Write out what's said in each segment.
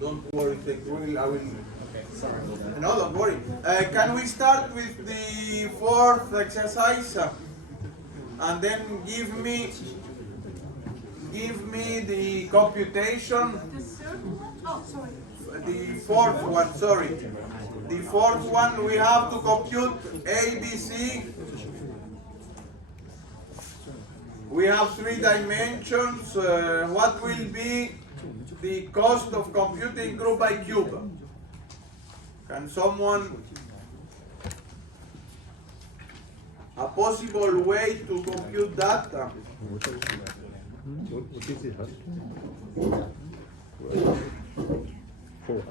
Don't worry, I will. Okay, sorry. No, don't worry. Can we start with the fourth exercise? And then give me the computation. The third one? Oh, sorry. The fourth one, sorry. The fourth one, we have to compute ABC. We have three dimensions. What will be the cost of computing group by cube? Can someone, a possible way to compute that? What is it? Four.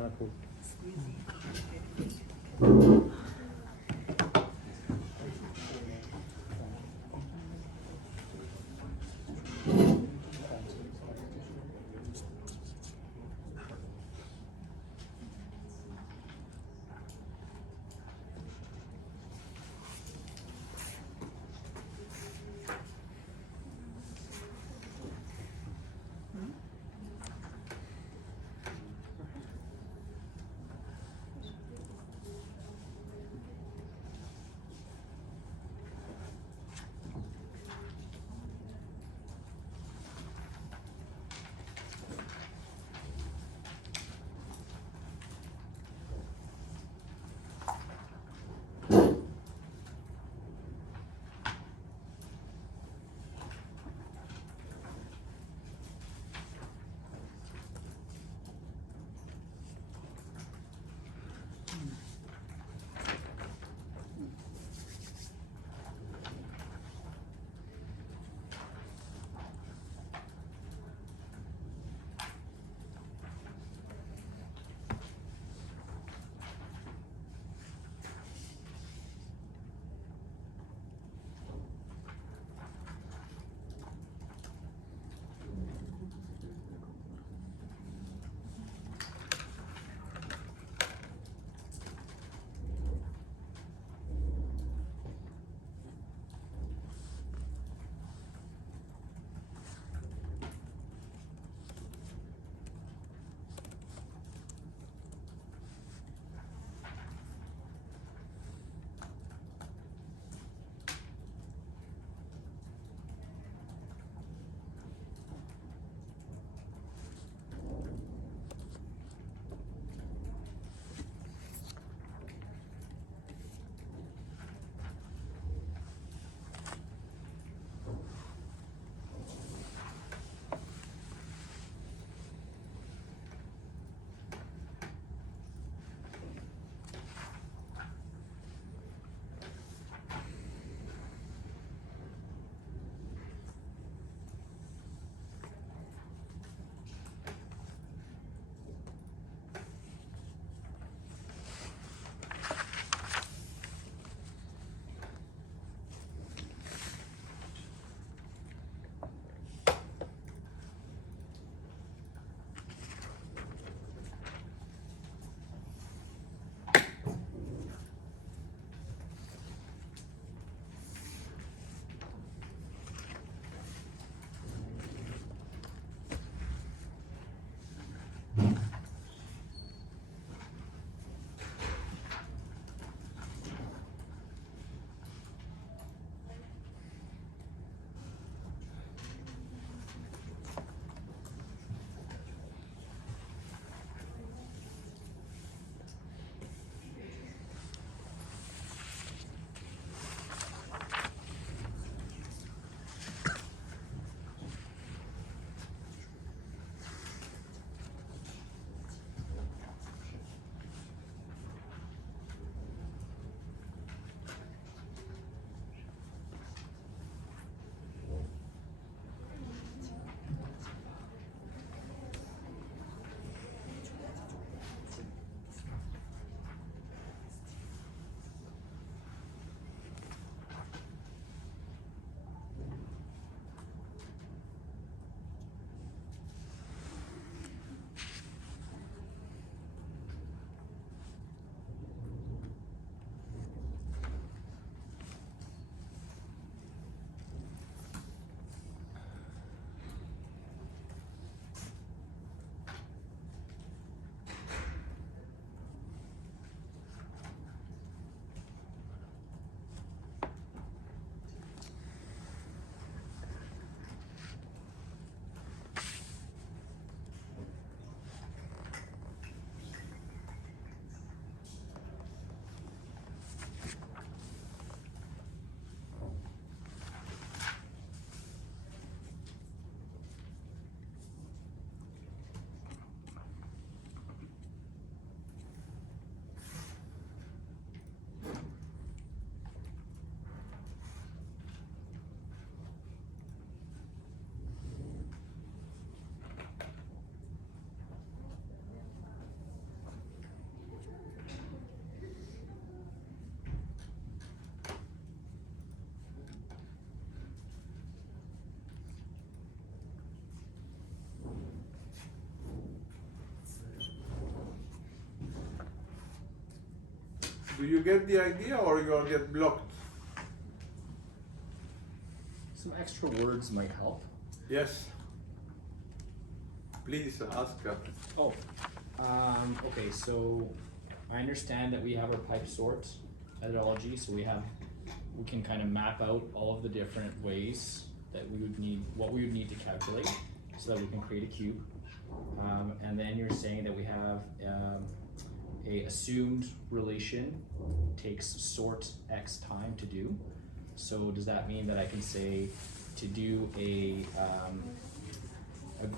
Do you get the idea or you get blocked? Some extra words might help. Yes. Please ask. Oh, okay, so I understand that we have our pipe sort methodology, so we can kind of map out all of the different ways that we would need, what we would need to calculate so that we can create a cube. And then you're saying that we have a assumed relation takes sort X time to do. So does that mean that I can say to do a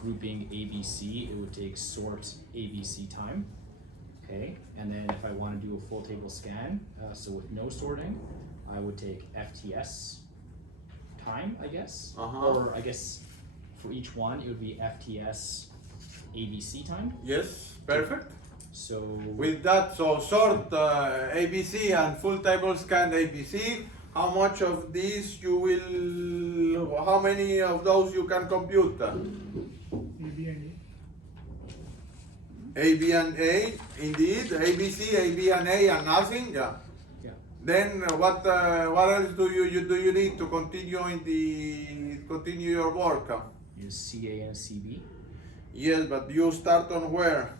grouping ABC, it would take sort ABC time? Okay, and then if I want to do a full table scan, so with no sorting, I would take FTS time, I guess. Or I guess for each one, it would be FTS ABC time. Yes, perfect. So With that, so sort ABC and full table scan ABC. How much of these you will? How many of those you can compute? A, B, and A, indeed. ABC, A, B, and A, and nothing. Yeah. yeah, Then what else do you need to continue your work? use CA and CB. Yes, but you start on where?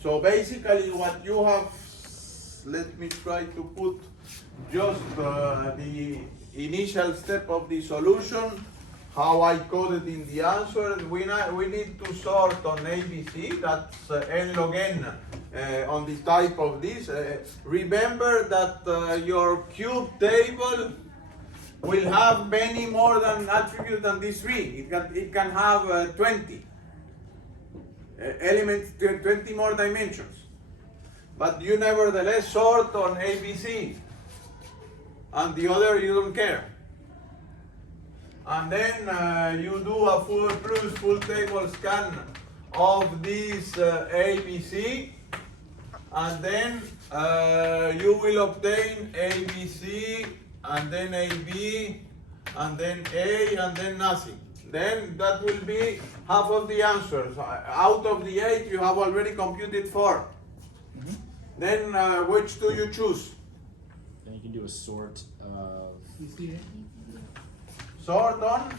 So basically what you have, let me try to put just the initial step of the solution, how I coded in the answer. We need to sort on ABC, that's n log n on the type of this. Remember that your cube table will have many more than attributes than these three. It can have 20 elements, 20 more dimensions. But you nevertheless sort on ABC, and the other you don't care. And then you do a full table scan of this ABC, and then you will obtain ABC, and then AB, and then A, and then nothing. Then that will be half of the answers. Out of the 8, you have already computed 4. Mm-hmm. Then which do you choose? Then you can do a sort of BCA, Sort on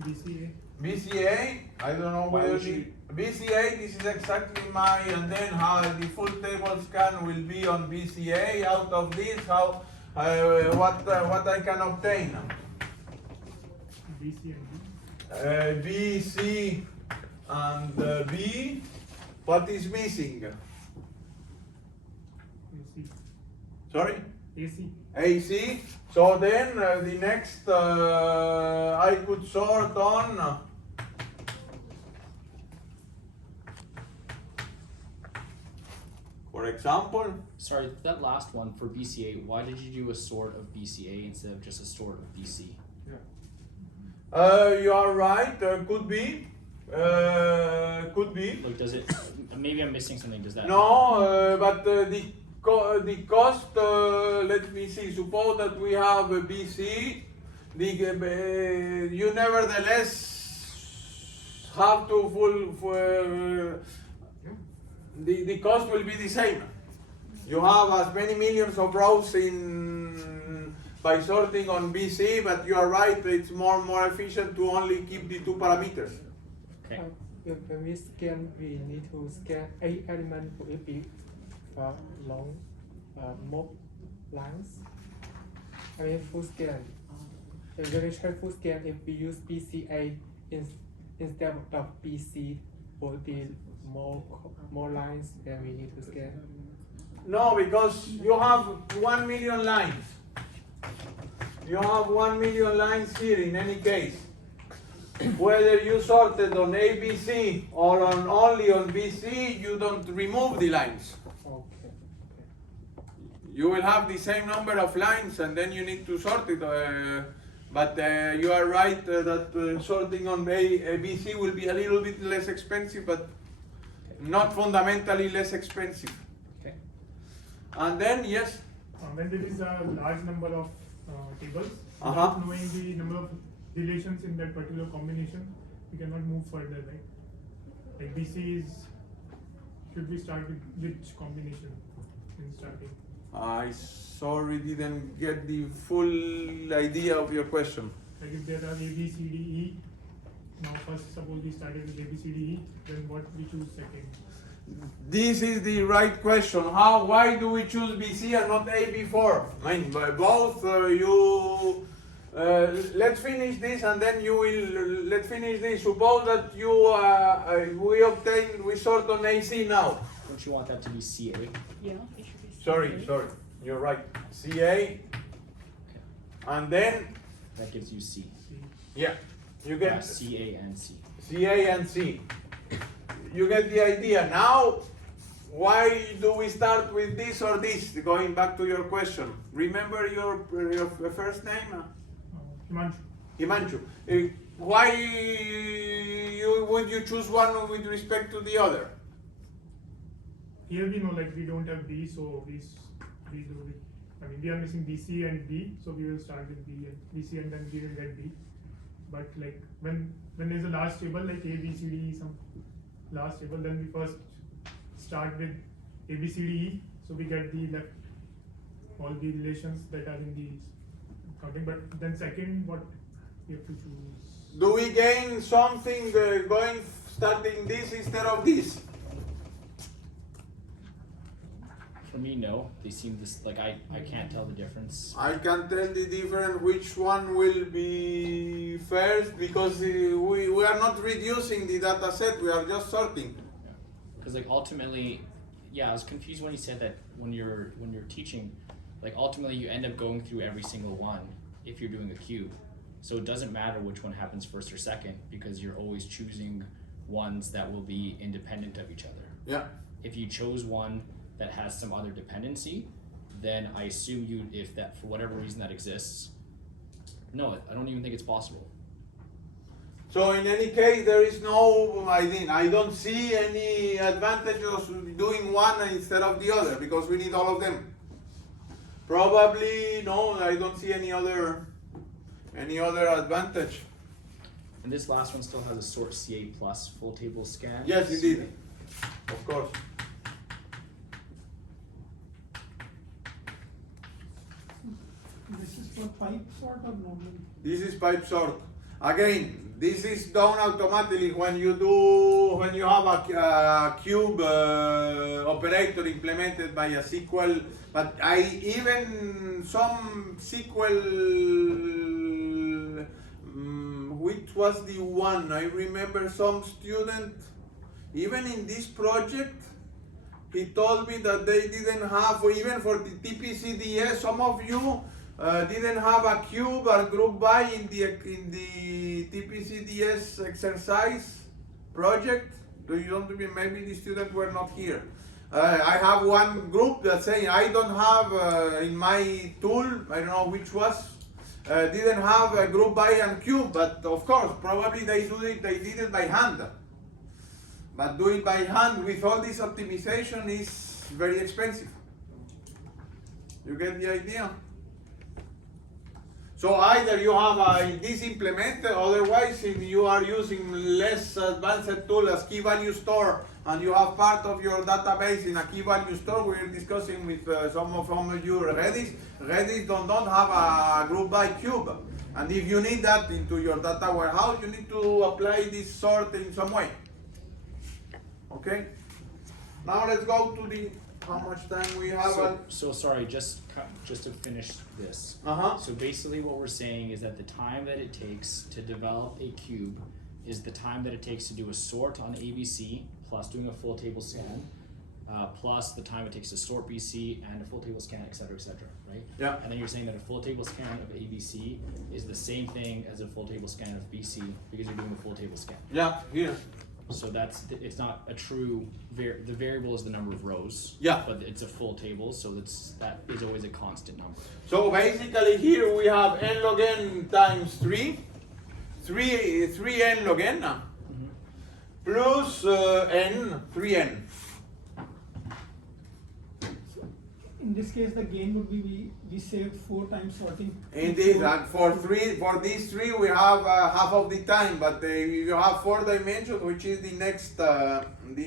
BCA, BCA. I don't know Why whether would the you- BCA, this is exactly my, and then how the full table scan will be on BCA. Out of this, how what I can obtain? BC and B, C, and B. What is missing? AC, Sorry? AC, AC. So then the next I could sort on for example, sorry, that last one for BCA, why did you do a sort of BCA instead of just a sort of BC? you are right, could be. Like, does it, maybe I'm missing something, does that? No, but the cost, let me see, suppose that we have a BC, you nevertheless have to the cost will be the same. You have as many millions of rows by sorting on BC, but you are right, it's more efficient to only keep the 2 parameters. Okay. When we scan, we need to scan 8 elements for every long mob lines. I mean full scan. And when we try full scan, if we use BCA instead of BC, will be more lines than we need to scan. No, because you have 1 million lines. You have 1 million lines here in any case. Whether you sorted on ABC or only on BC, you don't remove the lines. Okay. You will have the same number of lines and then you need to sort it. But you are right that sorting on ABC will be a little bit less expensive, but not fundamentally less expensive. Okay. And then, yes, when there is a large number of tables, Uh-huh. without knowing the number of relations in that particular combination, we cannot move further, right? Like BC is, should we start with which combination in starting? I sorry didn't get the full idea of your question. Like if there are A, B, C, D, E, now first suppose we started with A, B, C, D, E, then what we choose second? This is the right question. Why do we choose BC and not A before? I mean, by both you. Let's finish this and then you will. Let's finish this. Suppose that you we sort on AC now. Don't you want that to be CA? Yeah, it should be. Sorry, you're right. CA, and then That gives you C. yeah, you Yeah, get CA and C. CA and C. You get the idea. Now, why do we start with this or this? Going back to your question. Remember your first name? Himanshu. Himanshu. Why would you choose one with respect to the other? Here we know like we don't have B, so we do it. I mean we are missing BC and B, so we will start with B and BC and then we will get B. But like when there's a last table like A, B, C, D, E, some last table, then we first start with A, B, C, D, E, so we get the left all the relations that are in the counting. But then second, what we have to choose? Do we gain something starting this instead of this? For me, no. They seem this like I can't tell the difference. I can tell the difference which one will be first because we are not reducing the data set, we are just sorting. Because like ultimately, yeah, I was confused when he said that when you're teaching, like ultimately you end up going through every single one if you're doing a cube. So it doesn't matter which one happens first or second because you're always choosing ones that will be independent of each other. Yeah. If you chose one that has some other dependency, then I assume if that for whatever reason that exists, no, I don't even think it's possible. So in any case, there is no, I don't see any advantage of doing one instead of the other because we need all of them. Probably no, I don't see any other advantage. And this last one still has a sort CA plus full table scan. Yes, indeed, of course. This is for pipe sort or normal? This is pipe sort. Again, this is done automatically when you have a cube operator implemented by a SQL. But even some SQL, which was the one? I remember some student, even in this project, he told me that they didn't have, even for the TPCDS, some of you didn't have a cube or group by in the TPCDS exercise project. Maybe the students were not here. I have one group that saying I don't have in my tool, I don't know which was, didn't have a group by and cube, but of course probably they did it by hand. But doing by hand with all this optimization is very expensive. You get the idea? So either you have this implemented, otherwise if you are using less advanced tool as key value store and you have part of your database in a key value store, we're discussing with some of you Redis don't have a group by cube. And if you need that into your data warehouse, you need to apply this sort in some way. Okay? Now let's go to the how much time we have. So sorry, just to finish this. So basically what we're saying is that the time that it takes to develop a cube is the time that it takes to do a sort on ABC plus doing a full table scan, plus the time it takes to sort BC and a full table scan, et cetera, right? Yeah. And then you're saying that a full table scan of ABC is the same thing as a full table scan of BC because you're doing a full table scan. Yeah, here. So it's not a true, the variable is the number of rows. Yeah. But it's a full table, so that is always a constant number. So basically here we have n log n times 3 n log n plus n, 3n. in this case, the gain would be we saved 4 times sorting. Indeed, and for these three, we have half of the time. But if you have 4 dimensions, which is the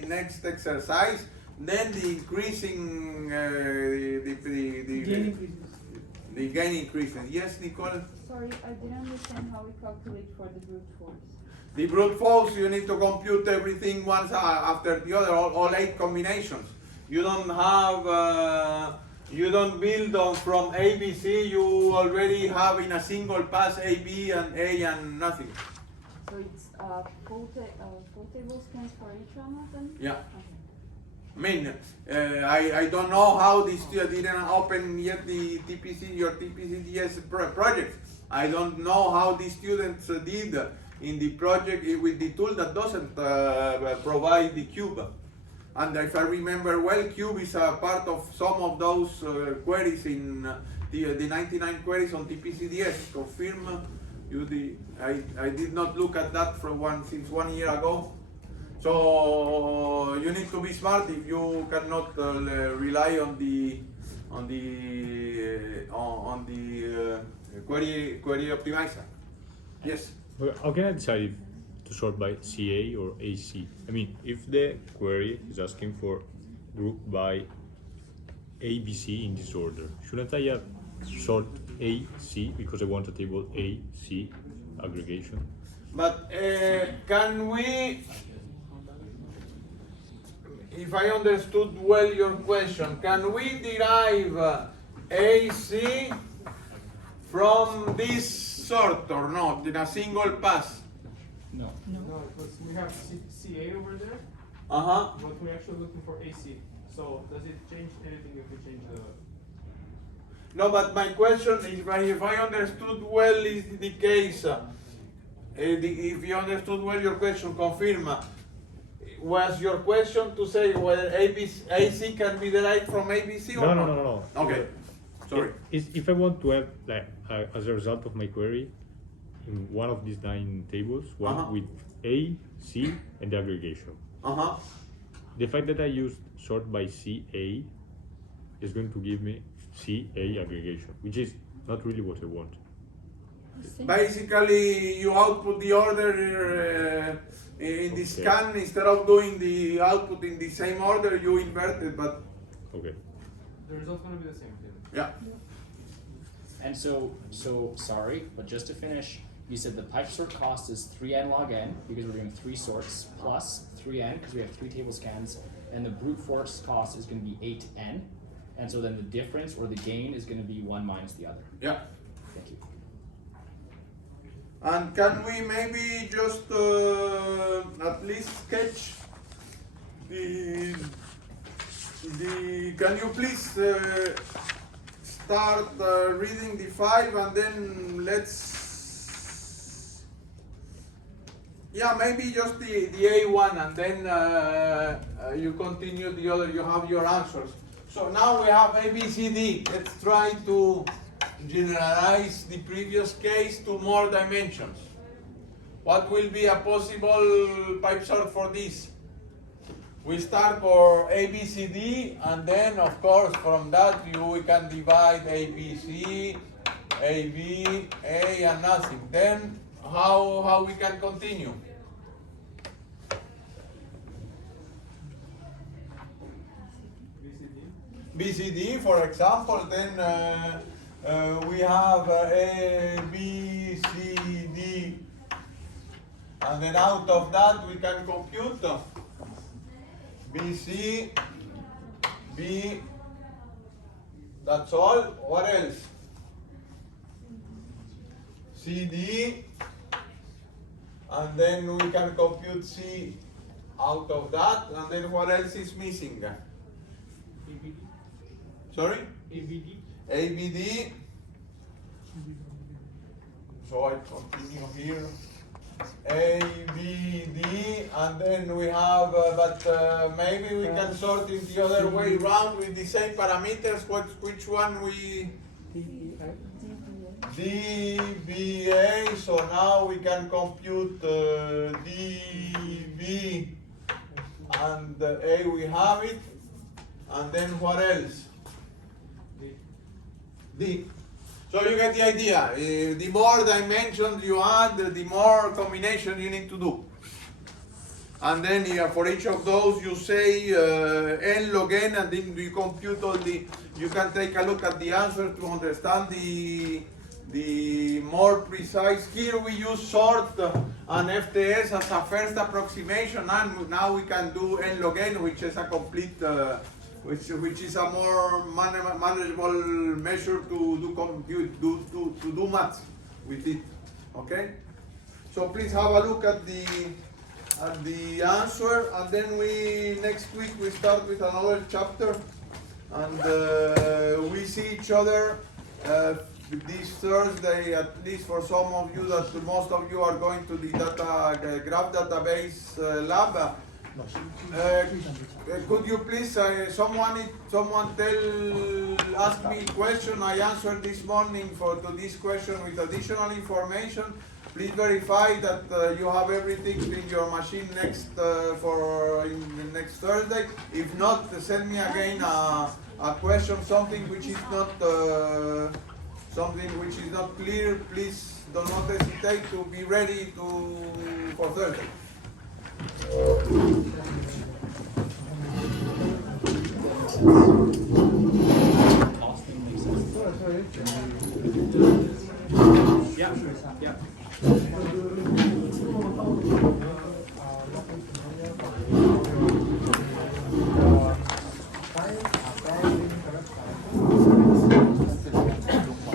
next exercise, then the increasing Gain increases. the gain increases. Yes, Nicole. Sorry, I didn't understand how we calculate for the brute force. The brute force, you need to compute everything once after the other, all 8 combinations. You don't have, you don't build on from A, B, C. You already have in a single pass A, B, and A, and nothing. So it's full table scans for each one of them? Yeah. Okay. I mean, I don't know how this didn't open yet the your TPCDS project. I don't know how the students did in the project with the tool that doesn't provide the cube. And if I remember well, cube is a part of some of those queries in the 99 queries on TPCDS. Confirm you the I did not look at that since 1 year ago. So you need to be smart if you cannot rely on the query optimizer. Yes. But how can I decide if to sort by CA or AC? I mean, if the query is asking for group by ABC in this order, shouldn't I sort AC because I want a table AC aggregation? But can we, if I understood well your question, can we derive AC from this sort or not in a single pass? No. No, because we have CA over there, Uh-huh. but we're actually looking for AC. So does it change anything if we change the? No, but my question is, if I understood well is the case, if you understood well your question, confirm. Was your question to say whether AC can be derived from ABC or not? No. Okay, sorry. If I want to have, like, as a result of my query, in one of these 9 tables, one Uh-huh. with A, C, and the aggregation. Uh-huh. The fact that I used sort by CA is going to give me CA aggregation, which is not really what I want. Basically, you output the order in the Okay. scan instead of doing the output in the same order. You invert it, but Okay. The result's gonna be the same. yeah. And so sorry, but just to finish, you said the pipe sort cost is 3n log n because we're doing 3 sorts plus 3n because we have 3 table scans, and the brute force cost is going to be 8n, and so then the difference or the gain is going to be 1 minus the other. Yeah. Thank you. And can we maybe just at least sketch the can you please start reading the 5 and then let's, yeah, maybe just the A1 and then you continue the other, you have your answers. So now we have A, B, C, D. Let's try to generalize the previous case to more dimensions. What will be a possible pipe sort for this? We start for A, B, C, D, and then of course from that we can divide A, B, C, A, B, A, and nothing. Then how we can continue? B, C, D, for example, then we have A, B, C, D, and then out of that we can compute B, C, B, that's all. What else? C, D, and then we can compute C out of that, and then what else is missing? ABD. Sorry? ABD. ABD. So I continue here. A, B, D, and then we have, maybe we can sort it the other way around with the same parameters. Which one we? D, B, A. So now we can compute D, B, and A we have it. And then what else? D. So you get the idea. The more dimensions you add, the more combination you need to do. And then for each of those you say n log n, and then you compute all the, you can take a look at the answer to understand the more precise. Here we use sort and FTS as a first approximation, and now we can do n log n, which is a complete, which is a more manageable measure to do compute, to do math with it. Okay? So please have a look at the answer, and then next week we start with another chapter, and we see each other this Thursday, at least for some of you, that most of you are going to the graph database lab. Could you please, someone ask me a question I answered this morning to this question with additional information. Please verify that you have everything in your machine next Thursday. If not, send me again a question, something which is not clear. Please do not hesitate to be ready for Thursday. Costing makes sense. Yeah, yeah.